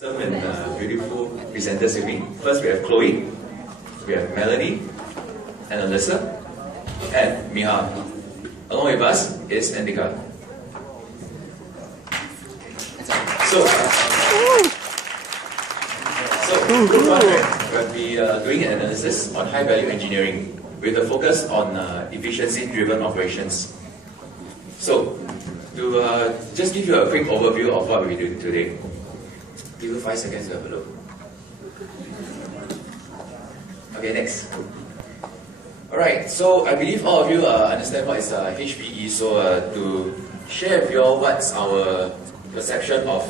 Some beautiful presenters with me. First, we have Chloe, we have Melanie, and Alyssa, and Miha. Along with us is Andika. So group one, we'll be doing an analysis on high-value engineering with a focus on efficiency-driven operations. So, to just give you a quick overview of what we're doing today. Give you 5 seconds to have a look. Okay, next. Alright, so I believe all of you understand what is HPE. So to share with you all what's our perception of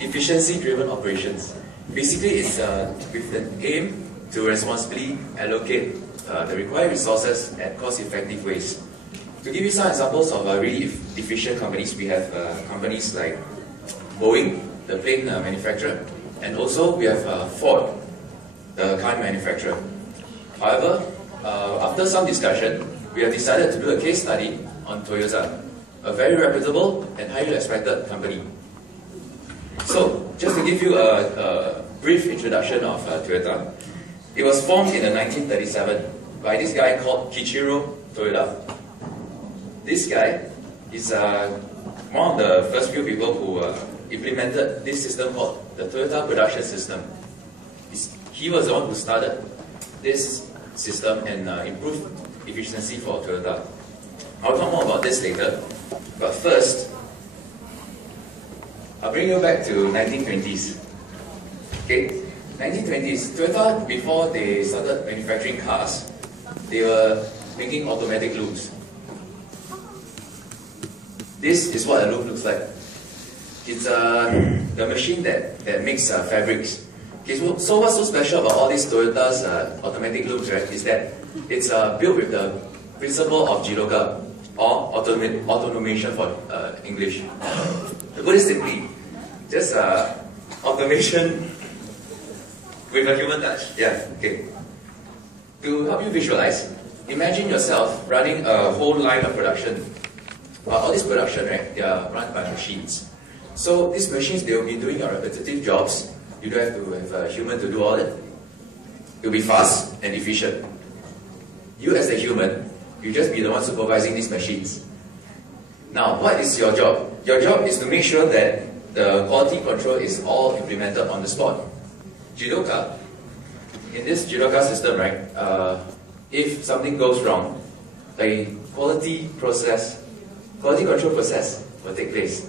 efficiency-driven operations. Basically, it's with an aim to responsibly allocate the required resources at cost-effective ways. To give you some examples of really efficient companies, we have companies like Boeing, the plane manufacturer, and also we have Ford, the car manufacturer. However, after some discussion, we have decided to do a case study on Toyota, a very reputable and highly respected company. So, just to give you a brief introduction of Toyota, it was formed in 1937 by this guy called Kiichiro Toyoda. This guy is one of the first few people who implemented this system called the Toyota production system. He was the one who started this system and improved efficiency for Toyota. I'll talk more about this later, but first, I'll bring you back to 1920s. Okay, 1920s, Toyota, before they started manufacturing cars, they were making automatic looms. This is what a loom looks like. It's the machine that makes fabrics. Okay, so what's so special about all these Toyota's automatic looms, right, is that it's built with the principle of Jidoka, or automation for English. To put it simply, just automation with a human touch. Yeah, okay. To help you visualize, imagine yourself running a whole line of production. All this production, right, they are run by machines. So these machines, they will be doing your repetitive jobs. You don't have to have a human to do all it. It will be fast and efficient. You as a human, you just be the one supervising these machines. Now, what is your job? Your job is to make sure that the quality control is all implemented on the spot. Jidoka, in this Jidoka system, right, if something goes wrong, the quality control process will take place.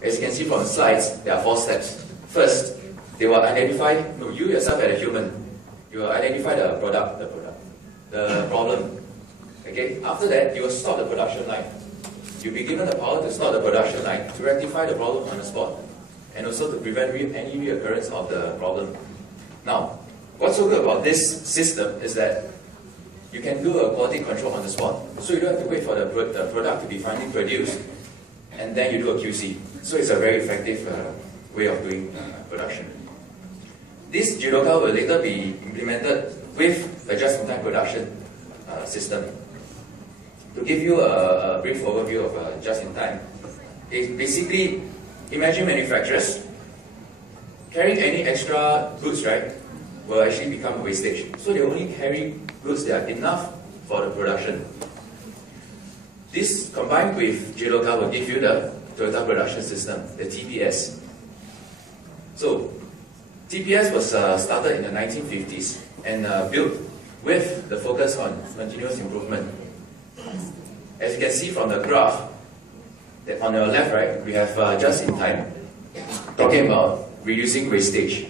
As you can see from the slides, there are 4 steps. First, they will identify, you yourself as a human, you will identify the problem. Okay? After that, you will stop the production line. You'll be given the power to stop the production line to rectify the problem on the spot, and also to prevent any reoccurrence of the problem. Now, what's so good about this system is that you can do a quality control on the spot, so you don't have to wait for the product to be finally produced, and then you do a QC. So it's a very effective way of doing production. This Jidoka will later be implemented with a just-in-time production system. To give you a brief overview of just-in-time, basically, imagine manufacturers carrying any extra goods, right, will actually become wastage. So they only carry goods that are enough for the production. This combined with Jidoka will give you the Toyota production system, the TPS. So TPS was started in the 1950s and built with the focus on continuous improvement. As you can see from the graph, that on the left, right, we have just in time, talking about reducing wastage.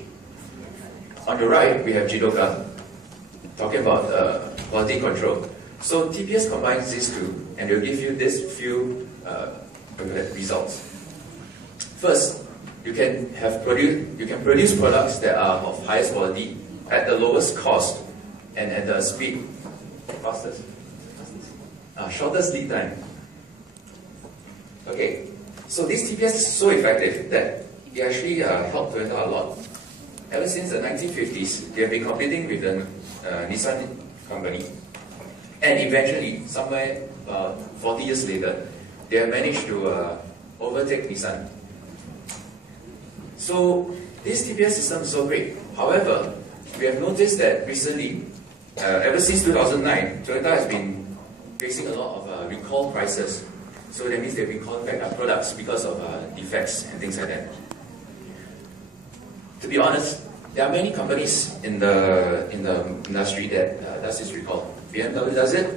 On the right, we have Jidoka, talking about quality control. So TPS combines these two, and will give you these few results. First, you can produce products that are of highest quality at the lowest cost and at the speed shortest lead time. Okay, so this TPS is so effective that it actually helped Toyota a lot. Ever since the 1950s, they have been competing with the Nissan company, and eventually, somewhere 40 years later, they have managed to overtake Nissan. So this TPS system is so great. However, we have noticed that recently, ever since 2009, Toyota has been facing a lot of recall crisis. So that means they've been calling back our products because of defects and things like that. To be honest, there are many companies in the industry that does this recall. BMW does it,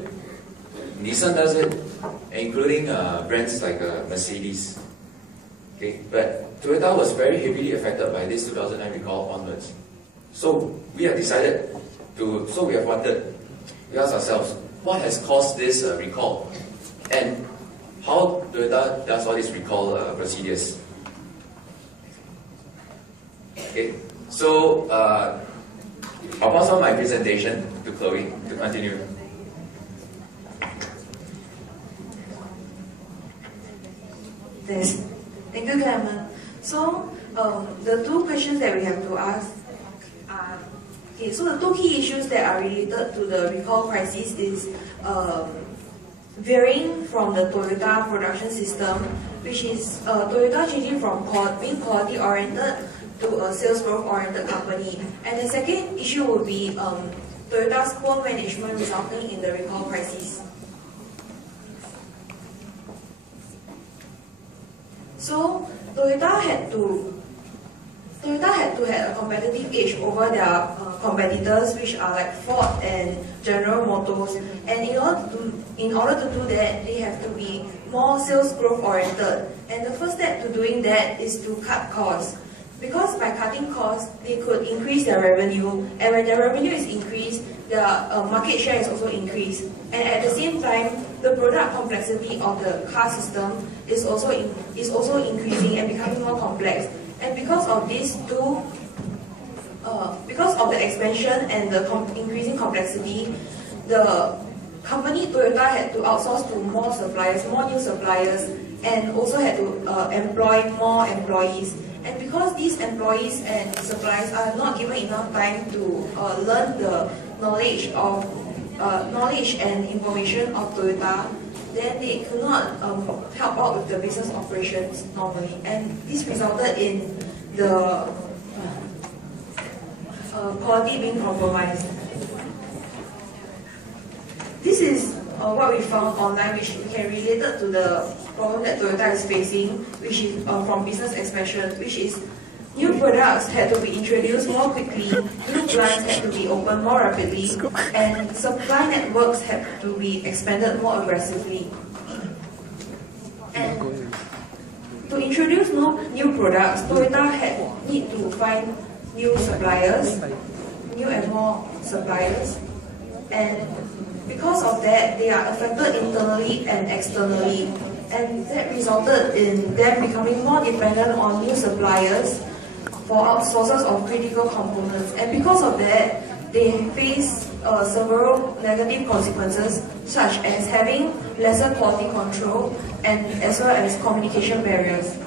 Nissan does it, including brands like Mercedes. Okay, but Toyota was very heavily affected by this 2009 recall onwards. So we have decided to, so we have wondered, we asked ourselves, what has caused this recall? And how Toyota does all these recall procedures? Okay, so I'll pass on my presentation to Chloe to continue. Yes. Thank you, Clement. So, the two questions that we have to ask are, okay, so the two key issues that are related to the recall crisis is varying from the Toyota production system, which is Toyota changing from being quality-oriented to a sales growth-oriented company. And the second issue would be Toyota's poor management resulting in the recall crisis. So Toyota had to have a competitive edge over their competitors, which are like Ford and General Motors. And in order to do that, they have to be more sales growth oriented. And the first step to doing that is to cut costs. Because by cutting costs, they could increase their revenue. And when their revenue is increased, their market share is also increased. And at the same time, the product complexity of the car system is also increasing and becoming more complex. And because of these two, because of the expansion and the increasing complexity, the company Toyota had to outsource to more suppliers, more new suppliers, and also had to employ more employees. And because these employees and suppliers are not given enough time to learn the knowledge and information of Toyota, then they could not help out with the business operations normally. And this resulted in the quality being compromised. This is what we found online, which can relate to the problem that Toyota is facing, which is from business expansion, which is new products had to be introduced more quickly, new plants had to be opened more rapidly, and supply networks had to be expanded more aggressively. And to introduce new products, Toyota need to find new suppliers, new and more suppliers, and because of that, they are affected internally and externally, and that resulted in them becoming more dependent on new suppliers for sources of critical components. And because of that, they face several negative consequences, such as having lesser quality control and as well as communication barriers.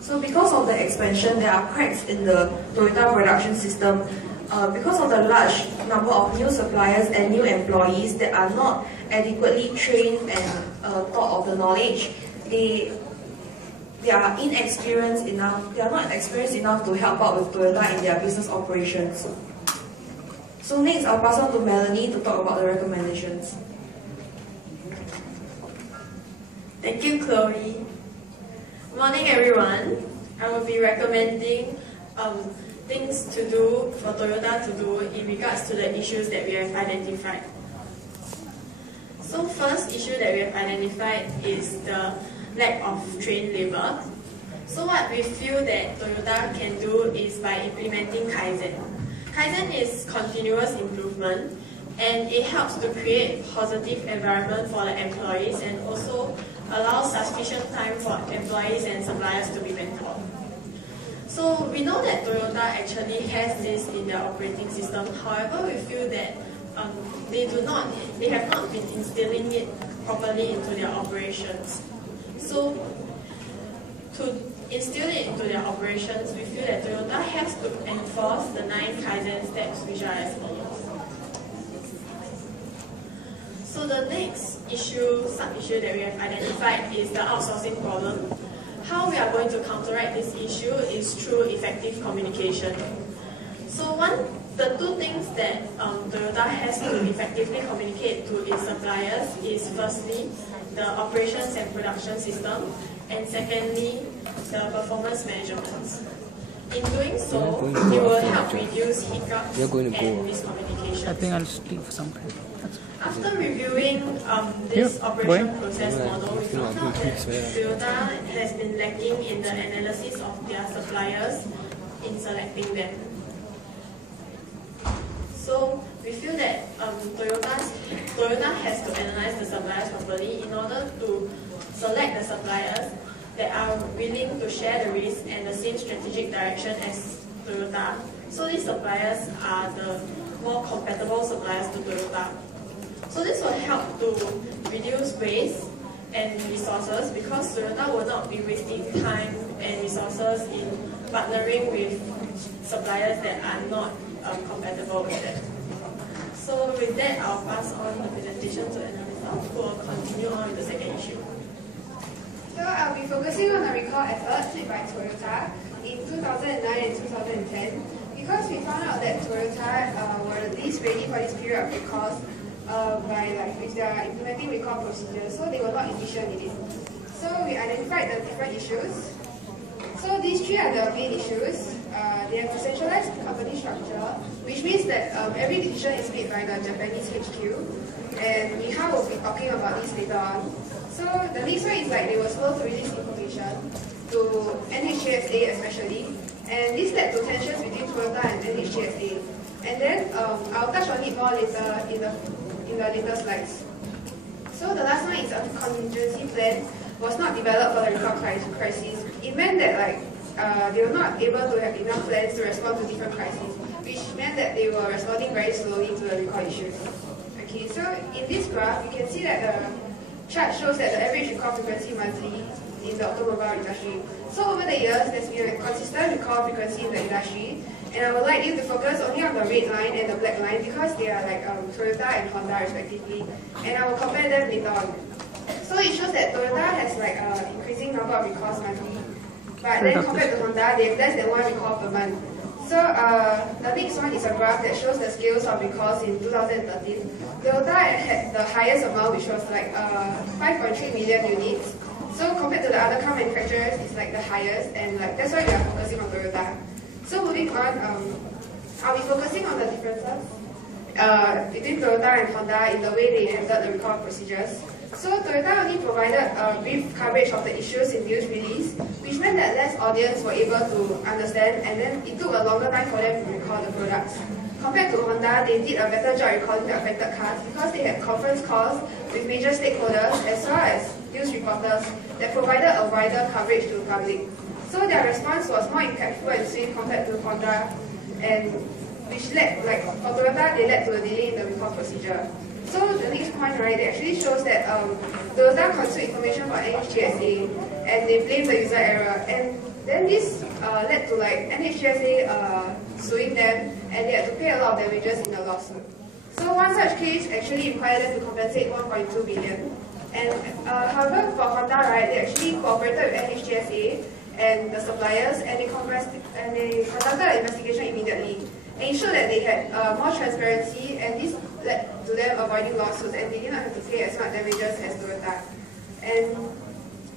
So because of the expansion, there are cracks in the Toyota production system. Because of the large number of new suppliers and new employees that are not adequately trained and taught of the knowledge, they are inexperienced enough. They are not experienced enough to help out with Toyota in their business operations. So next, I'll pass on to Melanie to talk about the recommendations. Thank you, Chloe. Morning, everyone. I will be recommending things to do for Toyota to do in regards to the issues that we have identified. So first issue that we have identified is the lack of trained labor. So what we feel that Toyota can do is by implementing Kaizen. Kaizen is continuous improvement, and it helps to create positive environment for the employees and also allows sufficient time for employees and suppliers to be mentored. So we know that Toyota actually has this in their operating system. However, we feel that they have not been instilling it properly into their operations. So to instill it into their operations, we feel that Toyota has to enforce the 9 Kaizen steps, which are as follows. So the next sub-issue that we have identified is the outsourcing problem. how we are going to counteract this issue is through effective communication. So the two things that Toyota has to effectively communicate to its suppliers is firstly, the operations and production system, and secondly, the performance measurements. In doing so, it will help reduce hiccups and miscommunication. I think I'll sleep for some time. After reviewing this operation process model, we found out that Toyota has been lacking in the analysis of their suppliers in selecting them. So we feel that Toyota has to analyze the suppliers properly in order to select the suppliers that are willing to share the risk and the same strategic direction as Toyota. So these suppliers are the more compatible suppliers to Toyota. So this will help to reduce waste and resources because Toyota will not be wasting time and resources in partnering with suppliers that are not compatible with them. So with that, I'll pass on the presentation to Annalisa, who will continue on with the second issue. So I'll be focusing on the recall efforts made by Toyota in 2009 and 2010 because we found out that Toyota were the least ready for this period of recalls if they are implementing recall procedures, so they were not efficient in it. So we identified the different issues. So these three are the main issues. They have a centralized company structure, which means that every decision is made by the Japanese HQ, and Miha will be talking about this later on. So the next one is they were slow to release information to NHTSA especially, and this led to tensions between Toyota and NHTSA. And then I'll touch on it more later in the later slides. So the last one is a contingency plan was not developed for the recall crisis. It meant that they were not able to have enough plans to respond to different crises, which meant that they were responding very slowly to the recall issues. Okay, so in this graph, you can see that the chart shows that the average recall frequency monthly in the automobile industry. So over the years, there's been a consistent recall frequency in the industry, and I would like you to focus only on the red line and the black line because they are Toyota and Honda respectively, and I will compare them later on. So it shows that Toyota has an increasing number of recalls monthly, but then compared to Honda, they have less than one recall per month. So the next one is a graph that shows the scales of recalls in 2013. Toyota had the highest amount, which was 5.3 million units. So compared to the other car manufacturers, it's the highest, and that's why we are focusing on Toyota. So moving on, I'll be focusing on the differences between Toyota and Honda in the way they handled the recall procedures. So Toyota only provided a brief coverage of the issues in news release, which meant that less audience were able to understand, and then it took a longer time for them to recall the products. Compared to Honda, they did a better job recalling the affected cars because they had conference calls with major stakeholders as well as news reporters that provided a wider coverage to the public. So their response was more impactful and swift compared to Honda, and which led, for Toyota, they led to a delay in the recall procedure. So the next point, it actually shows that Toyota consumed information from NHTSA and they blamed the user error. And then this led to NHTSA suing them, and they had to pay a lot of damages in the lawsuit. So one such case actually required them to compensate 1.2 billion. And however, for Honda, they actually cooperated with NHTSA and the suppliers, and they conducted an investigation immediately. And it showed that they had more transparency, and this led to them avoiding lawsuits, and they did not have to pay as much damages as Toyota. And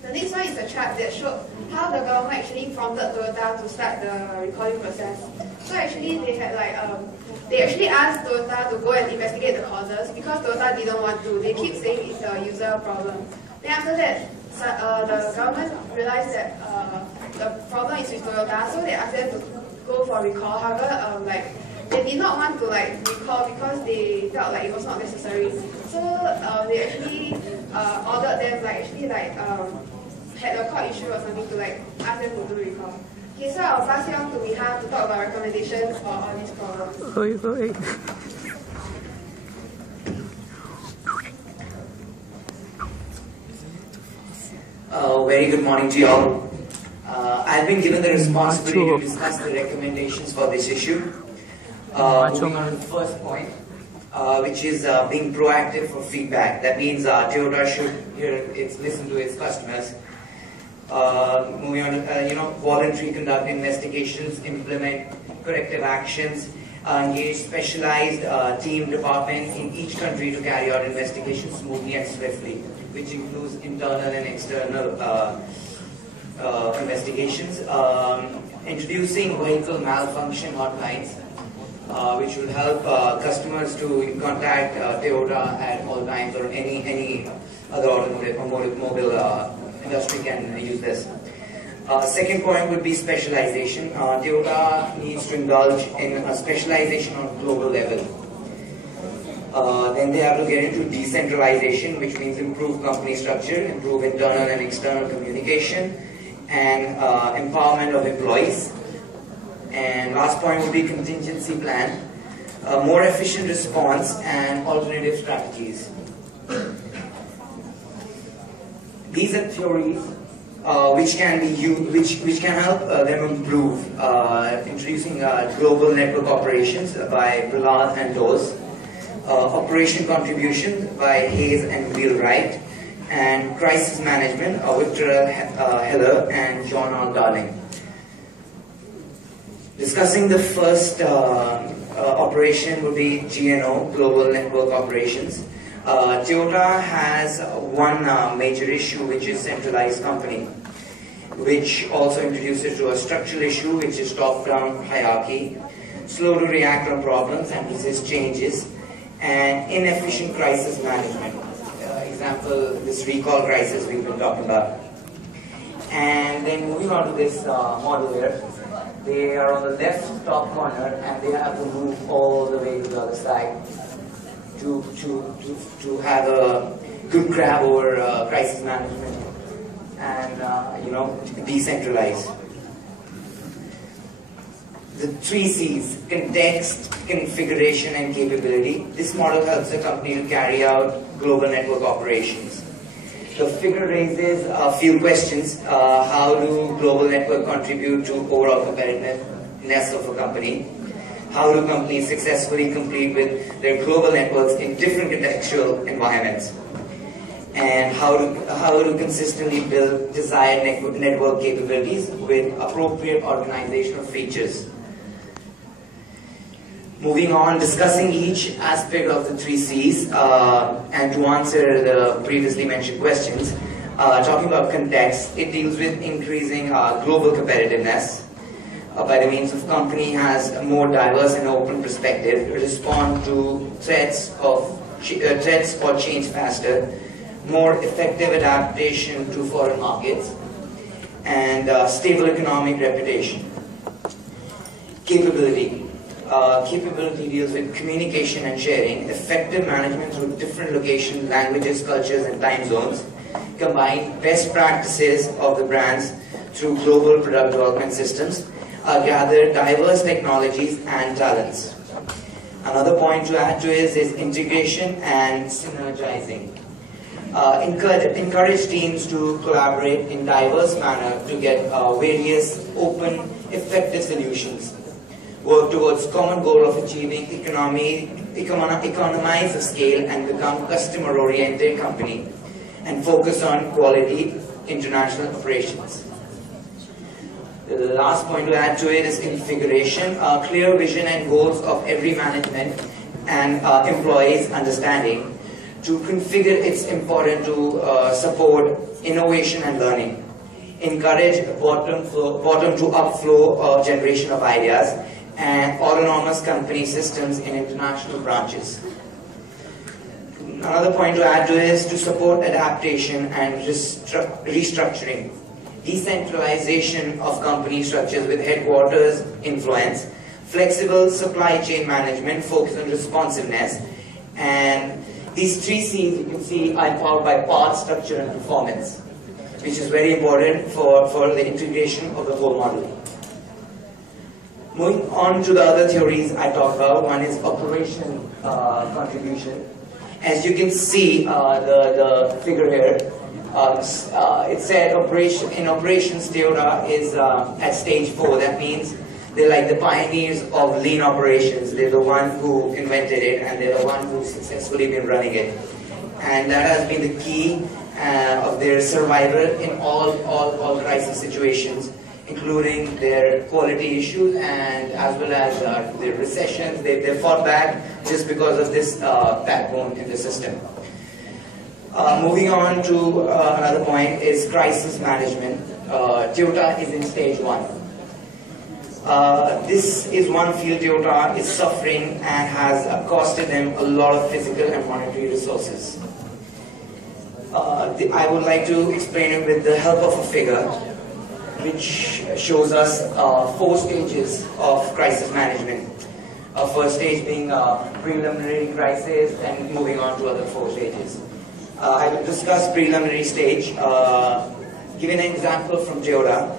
the next one is a chart that showed how the government actually prompted Toyota to start the recalling process. So actually, they had they actually asked Toyota to go and investigate the causes because Toyota didn't want to. They keep saying it's a user problem. Then after that, the government realized that the problem is with Toyota, so they asked them to go for recall. However, they did not want to recall because they felt it was not necessary. So they actually ordered them had a court issue or something to ask them to do recall. Okay, so I'll pass it on to Miha to talk about recommendations for all these problems. Very good morning to you all. I've been given the responsibility to discuss the recommendations for this issue. Moving on to the first point, which is being proactive for feedback. That means Toyota should listen to its customers. Moving on, voluntary conduct investigations, implement corrective actions, engage specialized team department in each country to carry out investigations smoothly and swiftly, which includes internal and external investigations. Introducing vehicle malfunction hotlines, which will help customers to contact Toyota at all times, or any other automobile industry can use this. Second point would be specialization. Toyota needs to indulge in a specialization on a global level. Then they have to get into decentralization, which means improve company structure, improve internal and external communication, and empowerment of employees. And last point would be contingency plan, more efficient response, and alternative strategies. These are theories which can be used, which can help them improve. Introducing global network operations by Prahlad and Dose, operation contribution by Hayes and Wheelwright, and crisis management with Terrell Heller and John R. Darling. Discussing the first operation would be GNO, Global Network Operations. Toyota has one major issue, which is centralized company, which also introduces to a structural issue, which is top-down hierarchy, slow to react on problems and resist changes, and inefficient crisis management. Example, this recall crisis we've been talking about. And then moving on to this model here, they are on the left top corner and they have to move all the way to the other side to have a good grab over crisis management and decentralize. The 3 C's: context, configuration, and capability. This model helps the company to carry out global network operations. The figure raises a few questions. How do global network contribute to overall competitiveness of a company? How do companies successfully compete with their global networks in different contextual environments? And how to consistently build desired network capabilities with appropriate organizational features. Moving on, discussing each aspect of the 3 C's, and to answer the previously mentioned questions, talking about context, it deals with increasing global competitiveness by the means of company has a more diverse and open perspective, respond to threats or change faster, more effective adaptation to foreign markets, and stable economic reputation. Capability. Capability deals with communication and sharing, effective management through different locations, languages, cultures, and time zones, combine best practices of the brands through global product development systems, gather diverse technologies and talents. Another point to add to is integration and synergizing. Encourage teams to collaborate in diverse manner to get various open, effective solutions. Work towards common goal of achieving economies of scale and become customer-oriented company, and focus on quality international operations. The last point to add to it is configuration, clear vision and goals of every management and employees' understanding. To configure, it's important to support innovation and learning. Encourage bottom to up flow generation of ideas, and autonomous company systems in international branches. Another point to add to is to support adaptation and restructuring. Decentralization of company structures with headquarters influence, flexible supply chain management, focus on responsiveness, and these 3 C's you can see are empowered by path, structure, and performance, which is very important for the integration of the whole model. Moving on to the other theories I talked about, one is operation contribution. As you can see the figure here, it said in operations Toyota is at stage 4. That means they're like the pioneers of lean operations. They're the one who invented it and they're the one who's successfully been running it. And that has been the key of their survival in all crisis situations, including their quality issues and as well as their recessions. They fought back just because of this backbone in the system. Moving on to another point is crisis management. Toyota is in stage 1. This is one field Toyota is suffering and has costed them a lot of physical and monetary resources. I would like to explain it with the help of a figure which shows us 4 stages of crisis management. First stage being preliminary crisis and moving on to other 4 stages. I will discuss preliminary stage. Given an example from Toyota,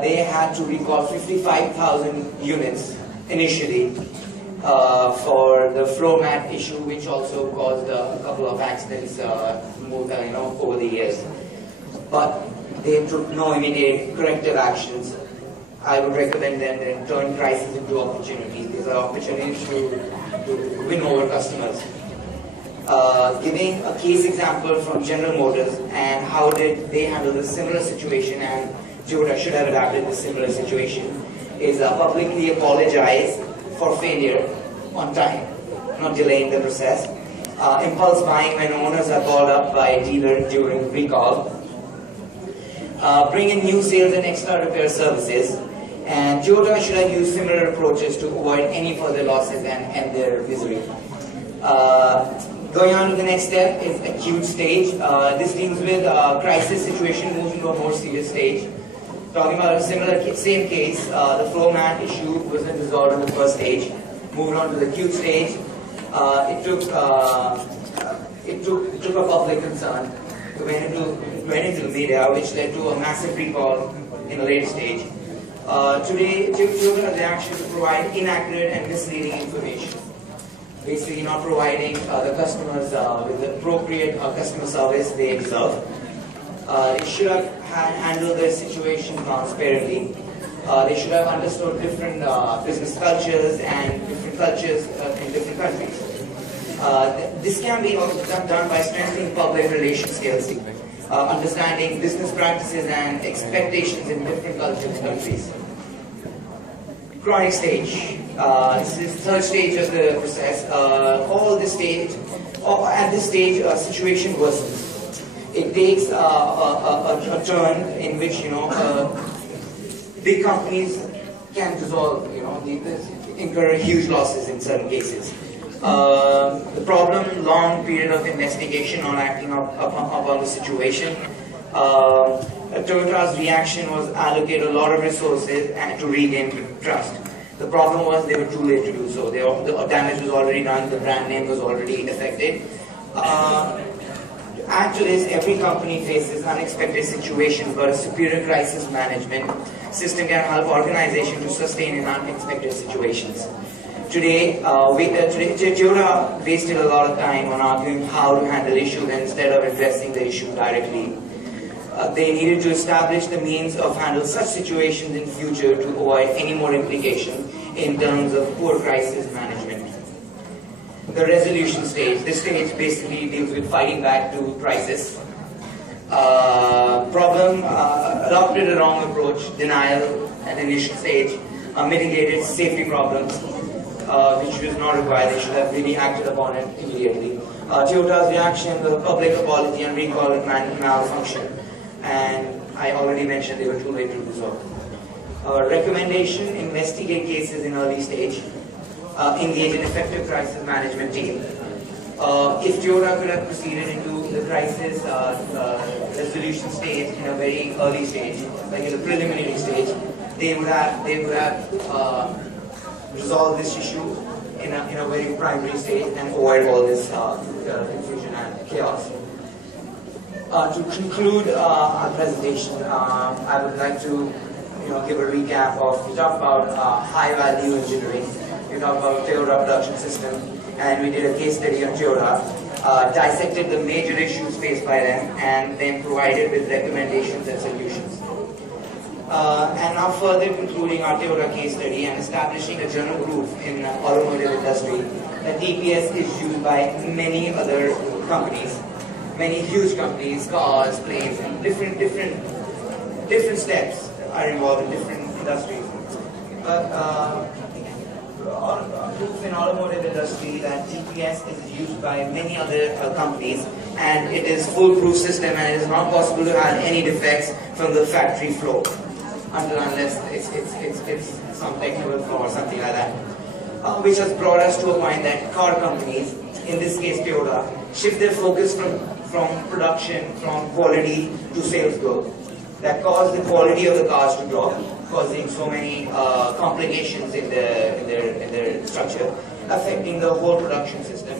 they had to recall 55,000 units initially for the floor mat issue, which also caused a couple of accidents over the years. But they took no immediate corrective actions. I would recommend them to turn crisis into opportunities. These are opportunities to win over customers. Giving a case example from General Motors and how did they handle the similar situation, and Toyota should have adapted the similar situation, is publicly apologize for failure on time, not delaying the process. Impulse buying when owners are called up by a dealer during recall. Bring in new sales and extra repair services. And Toyota should have used similar approaches to avoid any further losses and end their misery. Going on to the next step is acute stage. This deals with crisis situation moves into a more serious stage. Talking about a similar same case, the floor mat issue wasn't resolved in the first stage. Moved on to the acute stage. It took a public concern. It went into the media, which led to a massive recall in a later stage. Today, Toyota has the action to provide inaccurate and misleading information. Basically not providing the customers with the appropriate customer service they deserve. They should have handled their situation transparently. They should have understood different business cultures and different cultures in different countries. This can be done by strengthening public relations skills, understanding business practices and expectations in different cultures and countries. Chronic stage. This is the third stage of the process. At this stage, situation worsens. It takes a turn in which big companies can dissolve. Incur huge losses in certain cases. The problem: long period of investigation on acting upon the situation. Toyota's reaction was allocate a lot of resources and to regain trust. The problem was they were too late to do so. The damage was already done, the brand name was already affected. Add to this, every company faces unexpected situations, but a superior crisis management system can help organizations to sustain in unexpected situations. Today, Toyota wasted a lot of time on arguing how to handle issues instead of addressing the issue directly. They needed to establish the means of handle such situations in future to avoid any more implication in terms of poor crisis management. The resolution stage. This stage basically deals with fighting back to crisis. Adopted a wrong approach, denial at initial stage, mitigated safety problems, which was not required. They should have really acted upon it immediately. Toyota's reaction, the public apology and recall and malfunction. And I already mentioned they were too late to resolve. Recommendation: investigate cases in early stage. Engage in effective crisis management team. If Toyota could have proceeded into the crisis resolution stage in a very early stage, like in the preliminary stage, they would have resolved this issue in a very primary stage and avoid all this confusion and chaos. To conclude our presentation, I would like to give a recap of, we talked about high value engineering, we talked about Toyota production system, and we did a case study on Toyota, dissected the major issues faced by them, and then provided with recommendations and solutions. And now further concluding our Toyota case study and establishing a general proof in the automotive industry that DPS is used by many other companies. many huge companies, cars, planes, and different steps are involved in different industries. But proof in automotive industry that GPS is used by many other companies, and it is foolproof system, and it is not possible to have any defects from the factory floor unless it's some technical flaw or something like that. Which has brought us to a point that car companies, in this case Toyota, shift their focus from production, from quality to sales growth. That caused the quality of the cars to drop, causing so many complications in their structure, affecting the whole production system.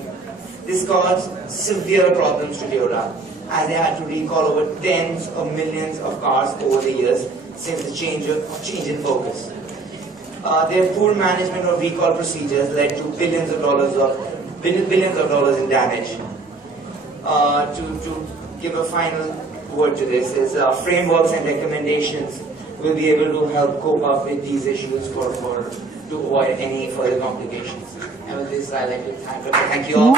This caused severe problems to Toyota, as they had to recall over tens of millions of cars over the years since the change in focus. Their poor management of recall procedures led to billions of dollars in damage. To give a final word to this is frameworks and recommendations will be able to help cope up with these issues to avoid any further complications. And with this, I'd like to thank you all.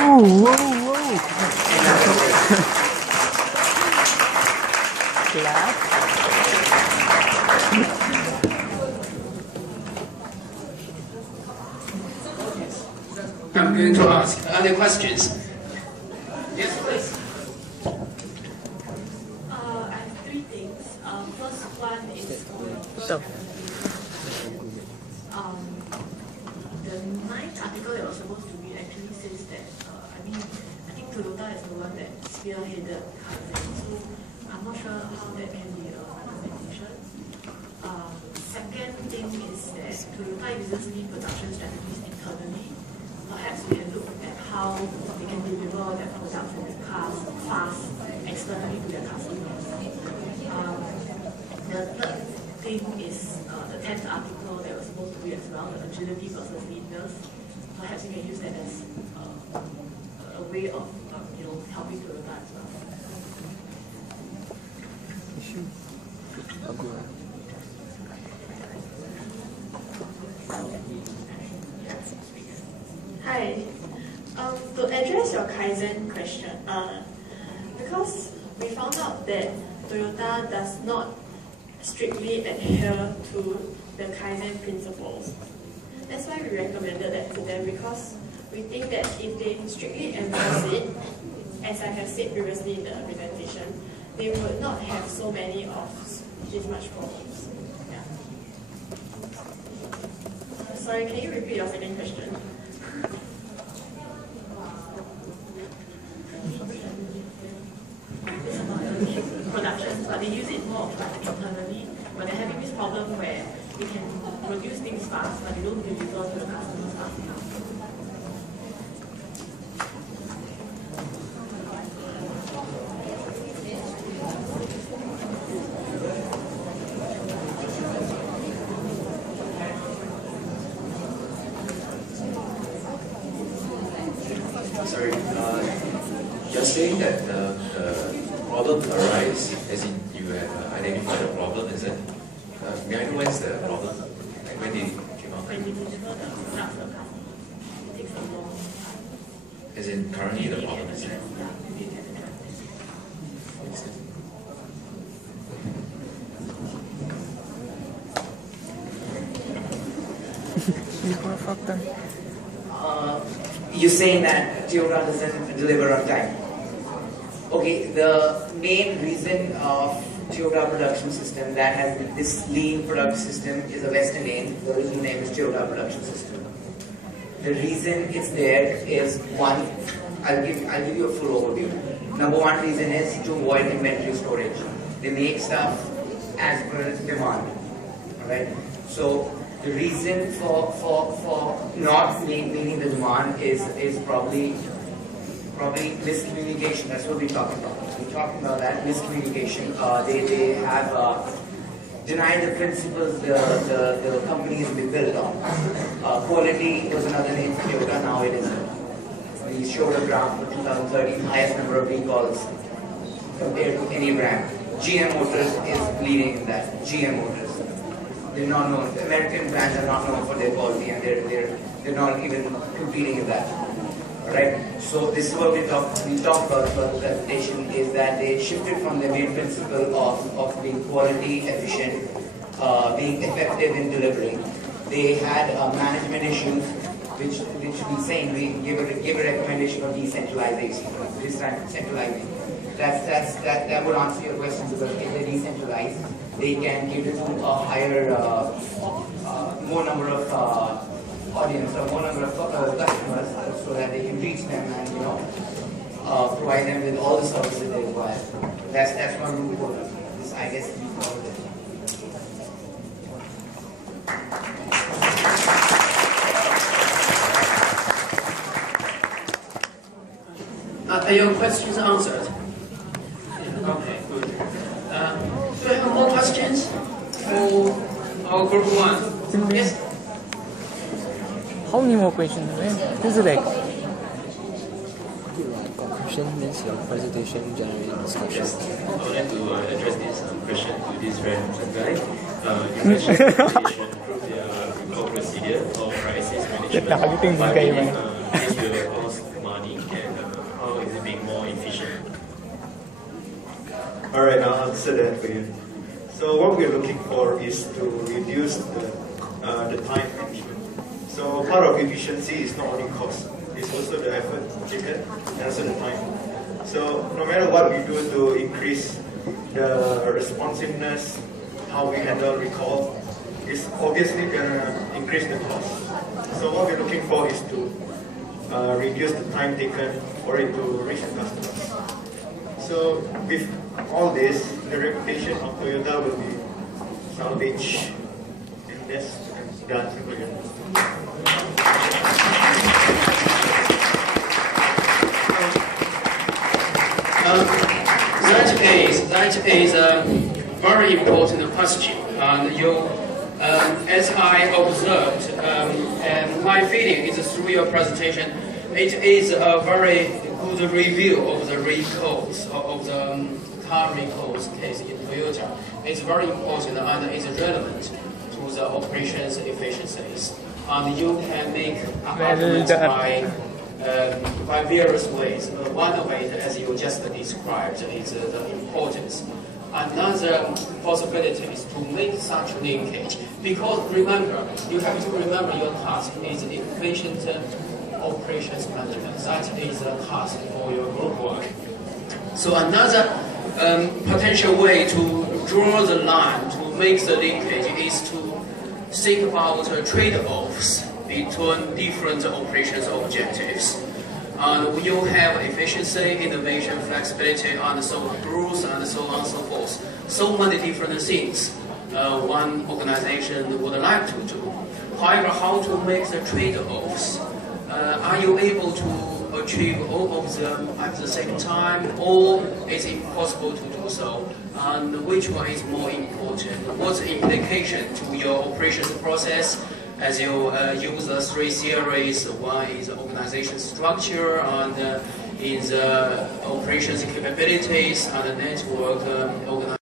I'm going to ask, are there questions? Yes, please. I have three things. First one is the ninth article that was supposed to be actually says that I think Toyota is the one that spearheaded Kaizen, so I'm not sure how that can be a recommendation. Second thing is that Toyota uses lean production strategies internally. Perhaps we can look at how they can deliver their products and their cars fast externally to their customers. The third thing is the 10th article that was supposed to be as well, the agility versus leanness. Perhaps we can use that as a way of helping Toyota as well. Hi. To address your Kaizen question, because we found out that Toyota does not strictly adhere to the Kaizen principles. That's why we recommended that to them, because we think that if they strictly enforce it, as I have said previously in the presentation, they would not have so many of this much problems. Yeah. Sorry, can you repeat your second question? Productions, but they use it more internally. But they're having this problem where they can produce things fast, but they don't deliver to the customers fast enough. Sorry, you're saying that the problem arise, as in you have identified the problem, is it? May I know when's the problem? Like when did it came out? When you deliver the products to the customer, it takes a long time. As in currently the problem is it? You're saying that Toyota doesn't deliver on time. Okay, the main reason of Toyota production system that has this lean production system is a Western name. The original name is Toyota production system. The reason it's there is one. I'll give you a full overview. Number one reason is to avoid inventory storage. They make stuff as per demand. Alright? So the reason for not meeting the demand is probably miscommunication. That's what we're talking about. We're talking about that miscommunication. They have denied the principles the company has been built on. Quality was another name for Toyota. Now it isn't. We showed a graph for 2013, highest number of recalls compared to any brand. GM Motors is leading in that. GM Motors. They're not known. American brands are not known for their quality, and they're not even competing in that. Alright, so this is what we talked about for the presentation, is that they shifted from the main principle of being quality, efficient, being effective in delivering. They had management issues, which we saying we give a recommendation of decentralization. Decentralizing. That would answer your question, because if they decentralize, they can cater to a higher, more number of audience or more number of customers, so that they can reach them and provide them with all the services they require. That's one root cause. This, I guess, we covered it. Are your questions answered? Okay, good. Do you have more questions for our group one? Yes? How many more questions? This is like conclusion means your presentation generating discussion. Yes, I would like to address this question to this very handsome guy. You mentioned that they should improve their recall procedure or crisis management. This will cost money, and how is it being more efficient? Alright, I'll answer that for you. So what we're looking for is to reduce the time management. So part of efficiency is not only cost, it's also the effort taken and also the time. So no matter what we do to increase the responsiveness, how we handle recall, it's obviously going to increase the cost. So what we're looking for is to reduce the time taken for it to reach the customers. So with all this, the reputation of Toyota will be salvaged, and that's the answer for you. That is a very important question. As I observed, and my feeling is through your presentation, it is a very good review of the recalls, of the car recalls case in Toyota. It's very important and it's relevant to the operations efficiencies. And you can make arguments by various ways. One of it, as you just described, is the importance. Another possibility is to make such linkage. Because remember, you have to remember your task is efficient operations management. That is a task for your group work. So another potential way to draw the line, to make the linkage, is to think about trade-offs between different operations objectives. You have efficiency, innovation, flexibility, and so growth, and so on and so forth. So many different things one organization would like to do. However, how to make the trade-offs? Are you able to achieve all of them at the same time, or is it impossible to do so? And which one is more important? What's the implication to your operations process as you use the three theories? One is organization structure, and is operations capabilities, and network organization.